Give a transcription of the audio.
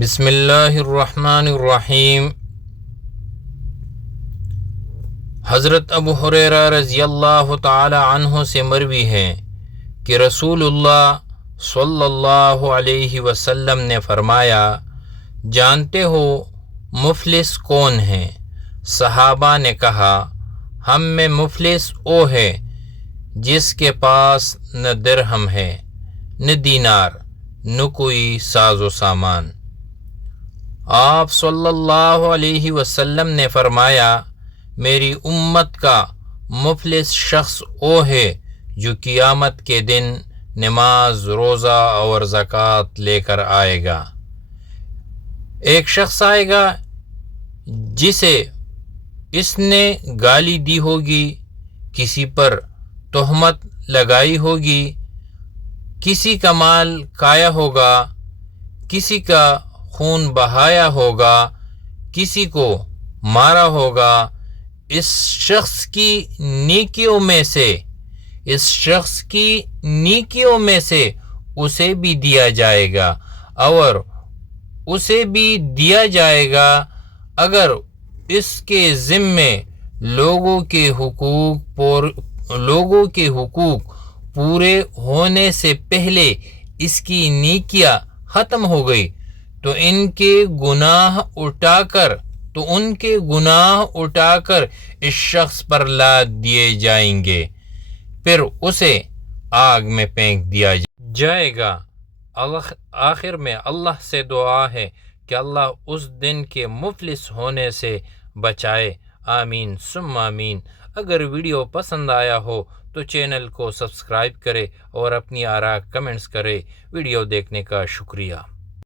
بسم اللہ الرحمن الرحیم۔ حضرت ابو ہریرہ رضی اللہ تعالی عنہ سے مروی ہے کہ رسول اللہ صلی اللہ علیہ وسلم نے فرمایا، جانتے ہو مفلس کون ہے؟ صحابہ نے کہا، ہم میں مفلس وہ ہے جس کے پاس نہ درہم ہے، نہ دینار، نہ کوئی ساز و سامان۔ آپ صلی اللہ علیہ وسلم نے فرمایا، میری امت کا مفلس شخص وہ ہے جو قیامت کے دن نماز، روزہ اور زکوٰۃ لے کر آئے گا۔ ایک شخص آئے گا جسے اس نے گالی دی ہوگی، کسی پر تہمت لگائی ہوگی، کسی کا مال کھایا ہوگا، کسی کا خون بہایا ہوگا، کسی کو مارا ہوگا۔ اس شخص کی نیکیوں میں سے اسے بھی دیا جائے گا، اور اسے بھی دیا جائے گا اگر اس کے ذمے لوگوں کے حقوق پورے ہونے سے پہلے اس کی نیکیاں ختم ہو گئی تو ان کے گناہ اٹھا کر اس شخص پر لاد دیے جائیں گے، پھر اسے آگ میں پھینک دیا جائے گا۔ آخر میں اللہ سے دعا ہے کہ اللہ اس دن کے مفلس ہونے سے بچائے۔ آمین ثم آمین۔ اگر ویڈیو پسند آیا ہو تو چینل کو سبسکرائب کرے اور اپنی آراء کمنٹس کرے۔ ویڈیو دیکھنے کا شکریہ۔